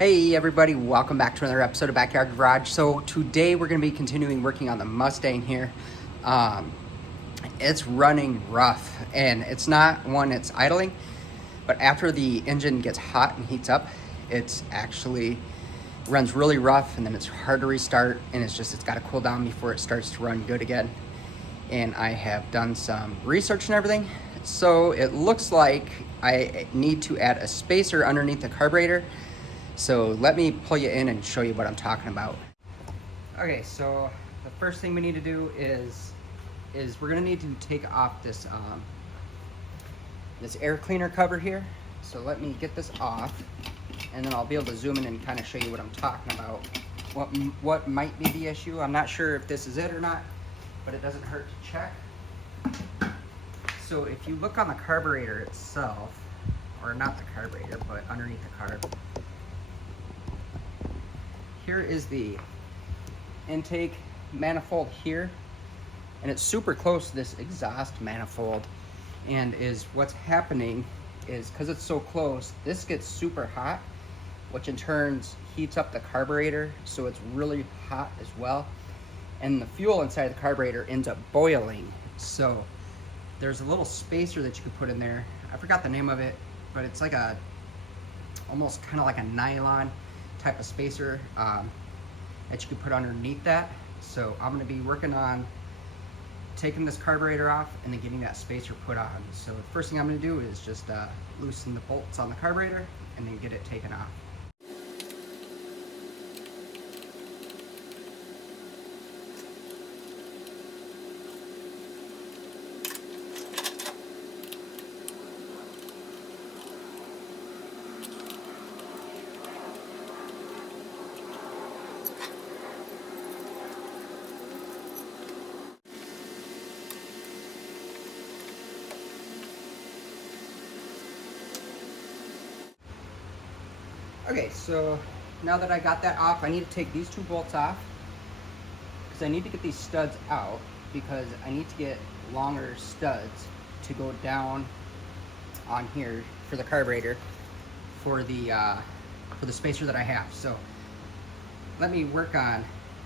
Hey everybody, welcome back to another episode of Backyard Garage. So today we're going to be continuing working on the Mustang here. It's running rough, and it's not one it's idling, but after the engine gets hot and heats up, it's actually runs really rough, and then it's hard to restart, and it's got to cool down before it starts to run good again. And I have done some research and everything, so it looks like I need to add a spacer underneath the carburetor. So let me pull you in and show you what I'm talking about. Okay, so the first thing we need to do is we're gonna need to take off this this air cleaner cover here. So let me get this off, and then I'll be able to zoom in and kind of show you what I'm talking about. What might be the issue. I'm not sure if this is it or not, but it doesn't hurt to check. So if you look on the carburetor itself, or not the carburetor, but underneath the carb, here is the intake manifold here, and it's super close to this exhaust manifold. And what's happening is, because it's so close, this gets super hot, which in turn heats up the carburetor, so it's really hot as well. And the fuel inside the carburetor ends up boiling. So there's a little spacer that you could put in there. I forgot the name of it, but it's like almost kind of like a nylon type of spacer that you could put underneath that. So I'm going to be working on taking this carburetor off and then getting that spacer put on. So the first thing I'm going to do is just loosen the bolts on the carburetor and then get it taken off. Okay, so now that I got that off, I need to take these two bolts off, because I need to get these studs out, because I need to get longer studs to go down on here for the carburetor for the spacer that I have. So let me work on,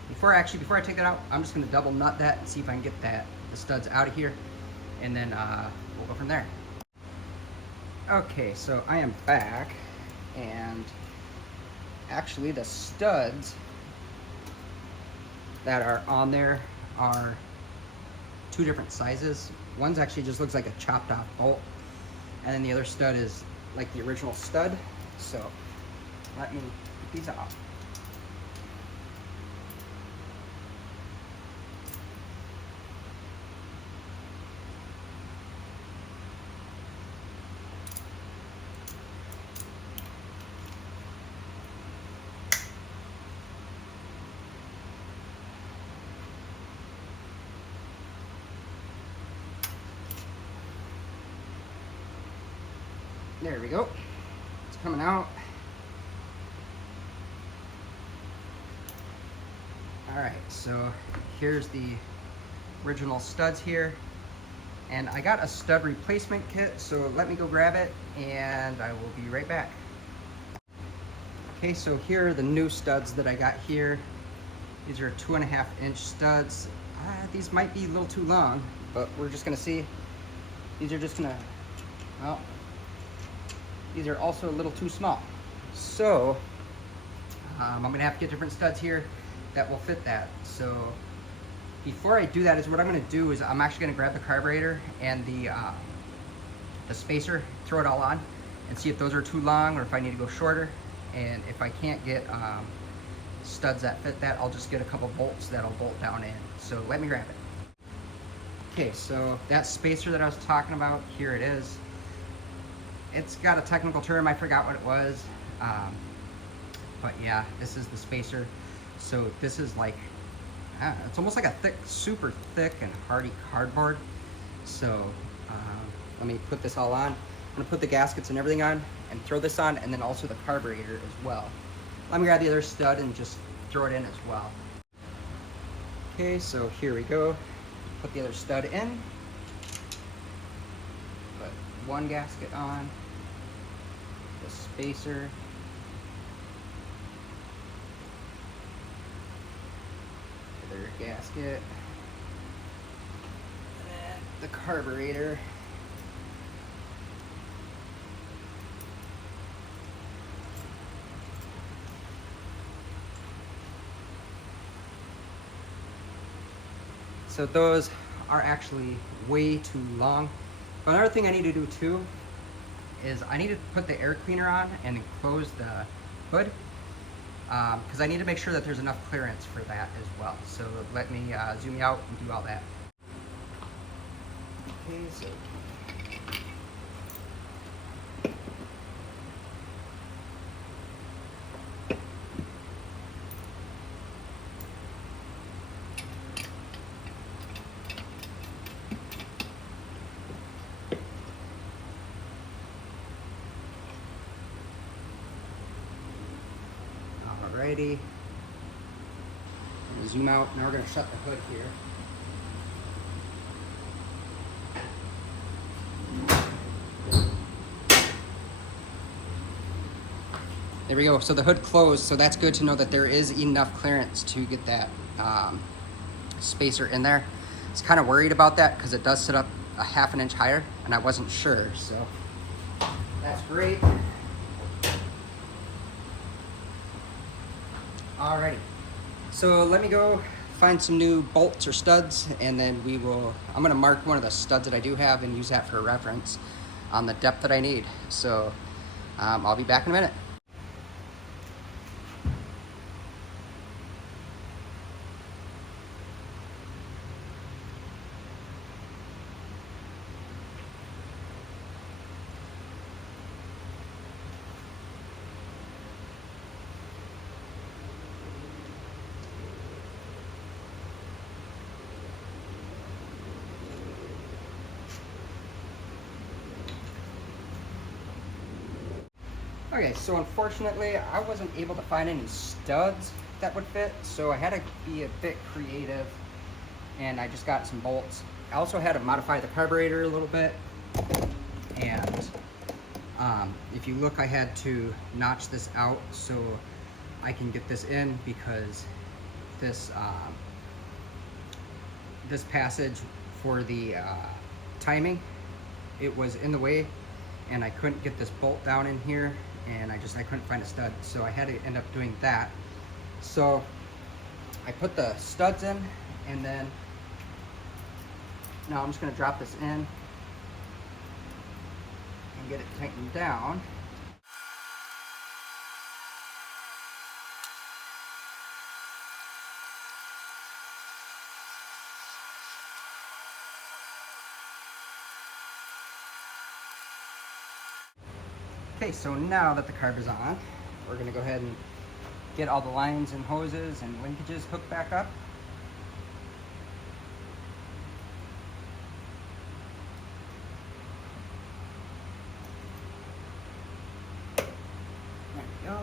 before I take that out, I'm just going to double nut that and see if I can get the studs out of here, and then we'll go from there. Okay, so I am back, and actually the studs that are on there are two different sizes. One's actually just looks like a chopped off bolt, and then the other stud is like the original stud. So let me get these off. There we go. It's coming out. All right, so here's the original studs here. And I got a stud replacement kit, so let me go grab it and I will be right back. Okay, so here are the new studs that I got here. These are 2.5-inch studs. These might be a little too long, but we're just gonna see. These are just gonna, well, these are also a little too small. So I'm gonna have to get different studs here that will fit that. So before I do that, what I'm gonna do is I'm actually gonna grab the carburetor and the spacer, throw it all on, and see if those are too long or if I need to go shorter. And if I can't get studs that fit that, I'll just get a couple bolts that'll bolt down in. So let me grab it. Okay, so that spacer that I was talking about, here it is. It's got a technical term, I forgot what it was, but yeah, this is the spacer. So this is like, it's almost like a thick, super thick and hardy cardboard. So let me put this all on. I'm gonna put the gaskets and everything on and throw this on, and then also the carburetor as well. Let me grab the other stud and just throw it in as well. Okay, so here we go. Put the other stud in. Put one gasket on. The spacer. other gasket. And then the carburetor. So those are actually way too long. But another thing I need to do too is I need to put the air cleaner on and close the hood because I need to make sure that there's enough clearance for that as well. So let me zoom you out and do all that. Okay, so alrighty. Zoom out. Now we're going to shut the hood here. There we go. So the hood closed. So that's good to know that there is enough clearance to get that spacer in there. I was kind of worried about that because it does sit up a ½ an inch higher, and I wasn't sure. So that's great. Alrighty, so let me go find some new bolts or studs, and then I'm gonna mark one of the studs that I do have and use that for reference on the depth that I need. So I'll be back in a minute. Okay, so unfortunately, I wasn't able to find any studs that would fit, so I had to be a bit creative, and I just got some bolts. I also had to modify the carburetor a little bit, and if you look, I had to notch this out so I can get this in, because this this passage for the timing, it was in the way, and I couldn't get this bolt down in here, and I couldn't find a stud, so I had to end up doing that. So I put the studs in, and then now I'm just going to drop this in and get it tightened down. Okay, so now that the carb is on, we're going to go ahead and get all the lines and hoses and linkages hooked back up. There we go.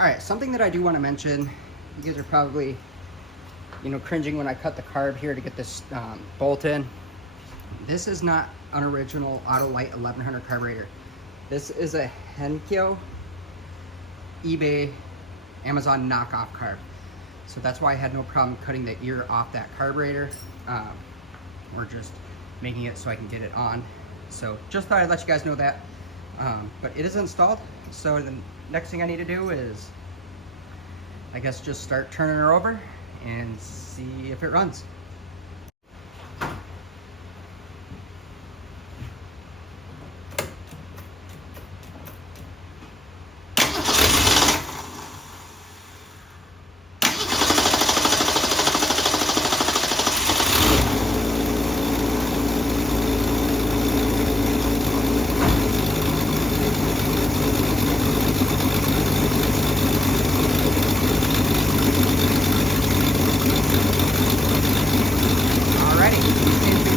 All right, something that I do want to mention, you guys are probably, cringing when I cut the carb here to get this bolt in. This is not an original Autolite 1100 carburetor. This is a Henkyo eBay Amazon knockoff carb. So that's why I had no problem cutting the ear off that carburetor. We're just making it so I can get it on. So just thought I'd let you guys know that. But it is installed. So the next thing I need to do is, I guess, just start turning her over and see if it runs.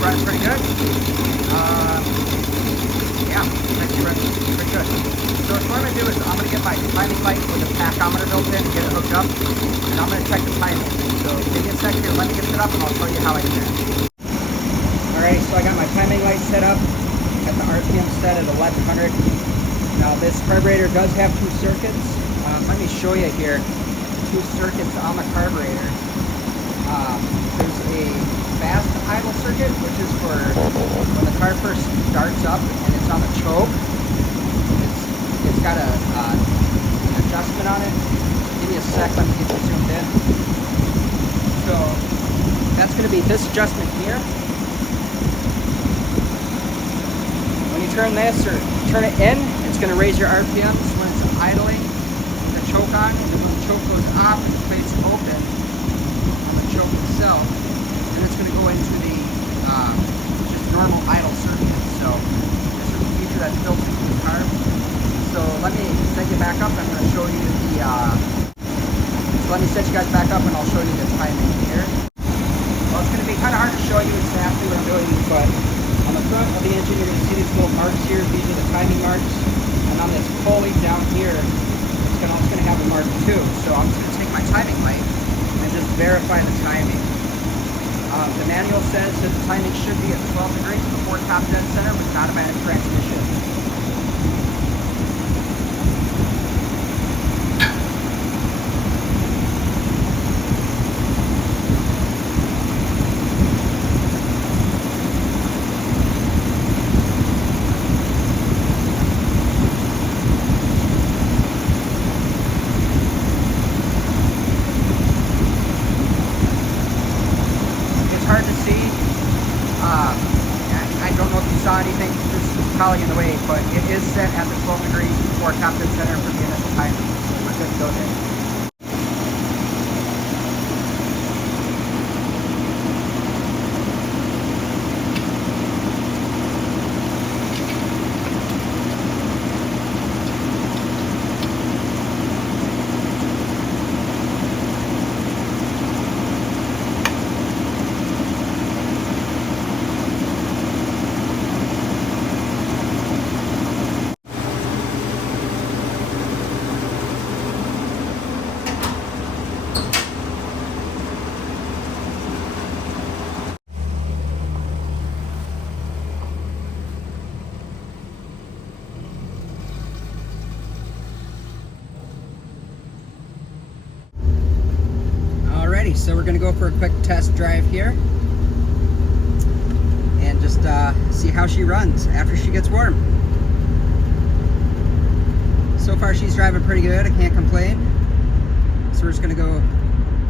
Running pretty good. Yeah, actually running pretty good. So what I'm going to do is I'm going to get my timing light with a tachometer built in, get it hooked up, and I'm going to check the timing. So give me a second here, let me get it up, and I'll show you how I do that. Alright, so I got my timing light set up, got the RPM set at 1100. Now this carburetor does have 2 circuits. Let me show you here, 2 circuits on the carburetor. There's a fast idle circuit, which is for when the car first starts up and it's on the choke. It's got an adjustment on it. Give me a sec, let me get you zoomed in. So that's going to be this adjustment here. When you turn this or turn it in, it's going to raise your RPMs when it's idling. The choke on, and then when the choke goes off, it creates open on the choke itself. It's going to go into the just normal idle circuit. So this is a feature that's built into the car. So let me set you back up. I'm going to show you the. Let me set you guys back up, and I'll show you the timing here. Well, it's going to be kind of hard to show you exactly what I'm doing, but on the front of the engine, you're going to see these little marks here. These are the timing marks, and on this pulley down here, it's also going to have a mark too. So I'm just going to take my timing light and just verify the timing. The manual says that the timing should be at 12 degrees before top dead center with an automatic transmission. Hard to see. I don't know if you saw anything, this is probably in the way, but it is set at the 12 degrees before top dead center for the initial timing. So we're good to go there. So we're going to go for a quick test drive here and just see how she runs after she gets warm. So far she's driving pretty good, I can't complain. So we're just going to go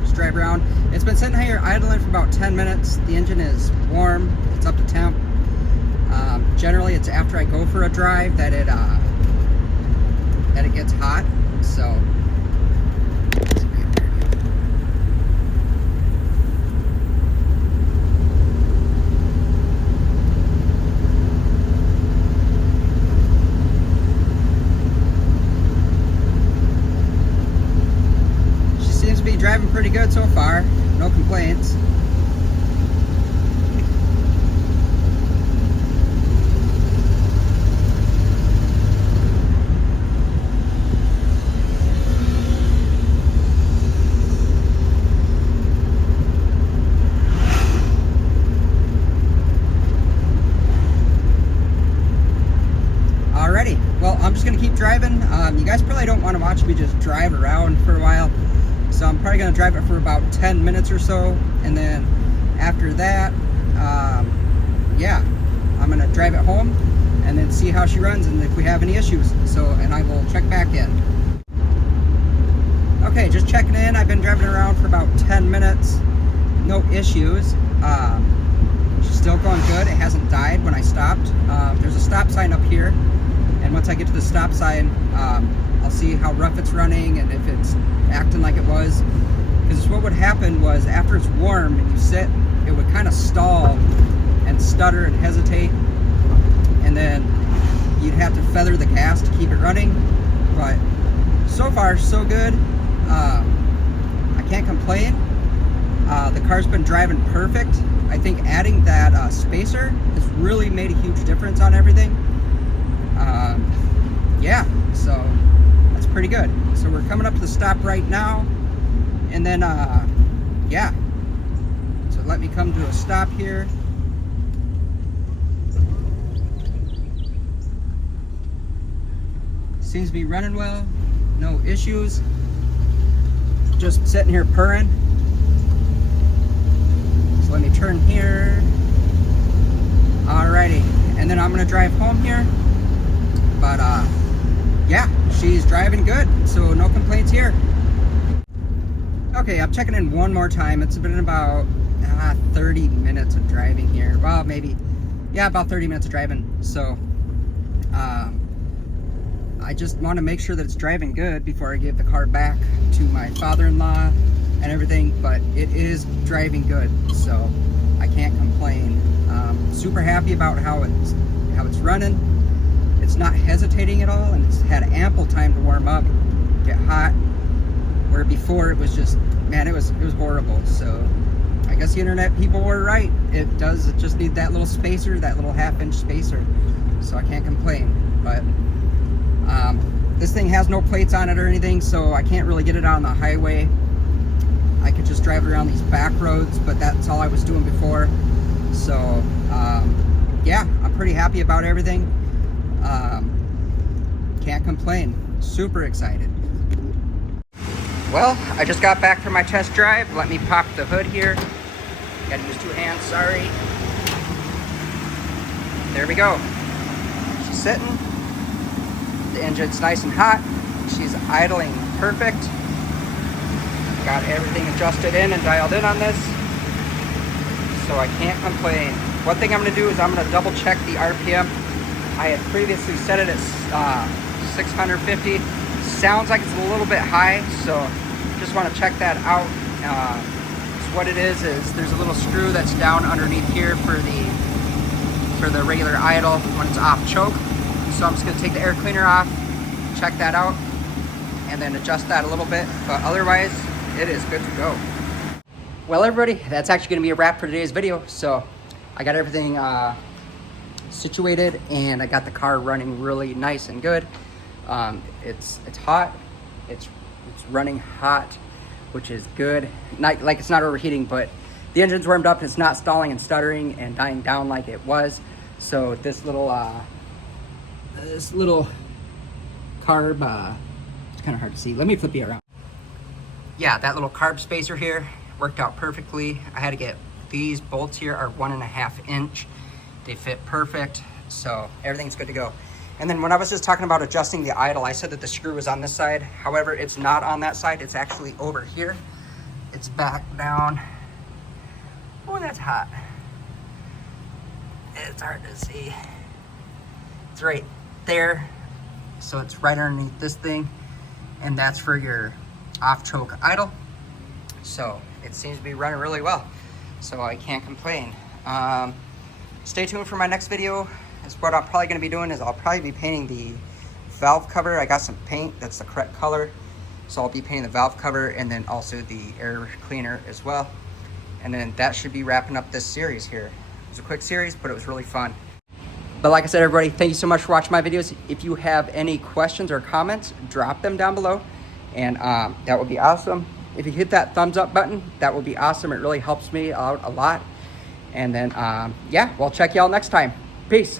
just drive around. It's been sitting here idling for about 10 minutes. The engine is warm, it's up to temp. Generally it's after I go for a drive that it gets hot. So driving pretty good so far, no complaints. probably don't want to watch me just drive around for a while. So I'm probably gonna drive it for about 10 minutes or so. And then after that, yeah, I'm gonna drive it home and then see how she runs and if we have any issues. So, and I will check back in. Okay, just checking in. I've been driving around for about 10 minutes. No issues. She's still going good. It hasn't died when I stopped. There's a stop sign up here. And once I get to the stop sign, I'll see how rough it's running and if it's acting like it was. Because what would happen was after it's warm and you sit, it would kind of stall and stutter and hesitate. And then you'd have to feather the gas to keep it running. But so far, so good. I can't complain. The car's been driving perfect. I think adding that spacer has really made a huge difference on everything. Yeah, so that's pretty good. So we're coming up to the stop right now. And then, yeah. So let me come to a stop here. Seems to be running well. No issues. Just sitting here purring. So let me turn here. Alrighty, and then I'm gonna drive home here. But yeah, she's driving good, so no complaints here. Okay, I'm checking in one more time. It's been about 30 minutes of driving here. Well, maybe, yeah, about 30 minutes of driving. So I just want to make sure that it's driving good before I give the car back to my father-in-law and everything, but it is driving good, so I can't complain. Super happy about how it's running. It's not hesitating at all, and it's had ample time to warm up, get hot, where before it was just, man, it was horrible. So I guess the internet people were right. It does just need that little spacer, that little half-inch spacer, so I can't complain. But this thing has no plates on it or anything, so I can't really get it out on the highway. I could just drive around these back roads, but that's all I was doing before. So yeah, I'm pretty happy about everything. Can't complain. Super excited. Well, I just got back from my test drive. Let me pop the hood here. Gotta use two hands, sorry. There we go. She's sitting. The engine's nice and hot. She's idling perfect. Got everything adjusted in and dialed in on this. So I can't complain. One thing I'm gonna do is I'm gonna double check the RPM. I had previously set it at 650. Sounds like it's a little bit high, so just wanna check that out. So what it is there's a little screw that's down underneath here for the regular idle when it's off choke. So I'm just gonna take the air cleaner off, check that out, and then adjust that a little bit. But otherwise, it is good to go. Well, everybody, that's actually gonna be a wrap for today's video. So I got everything situated and I got the car running really nice and good. It's hot, it's running hot, which is good. Not like it's not overheating, but the engine's warmed up. It's not stalling and stuttering and dying down like it was. So this little carb, it's kind of hard to see. Let me flip you around. Yeah, that little carb spacer here worked out perfectly. I had to get these bolts here are 1.5 inch. They fit perfect, so everything's good to go. And then when I was just talking about adjusting the idle, I said that the screw was on this side. However, it's not on that side. It's actually over here. It's back down. Oh, that's hot. It's hard to see. It's right there. So it's right underneath this thing. And that's for your off-choke idle. So it seems to be running really well. So I can't complain. Stay tuned for my next video. Is what I'm probably going to be doing is I'll probably be painting the valve cover. I got some paint that's the correct color. So I'll be painting the valve cover and then also the air cleaner as well. And then that should be wrapping up this series here. It was a quick series, but it was really fun. But like I said, everybody, thank you so much for watching my videos. If you have any questions or comments, drop them down below. And that would be awesome. If you hit that thumbs up button, that would be awesome. It really helps me out a lot. And then, yeah, we'll check y'all next time. Peace.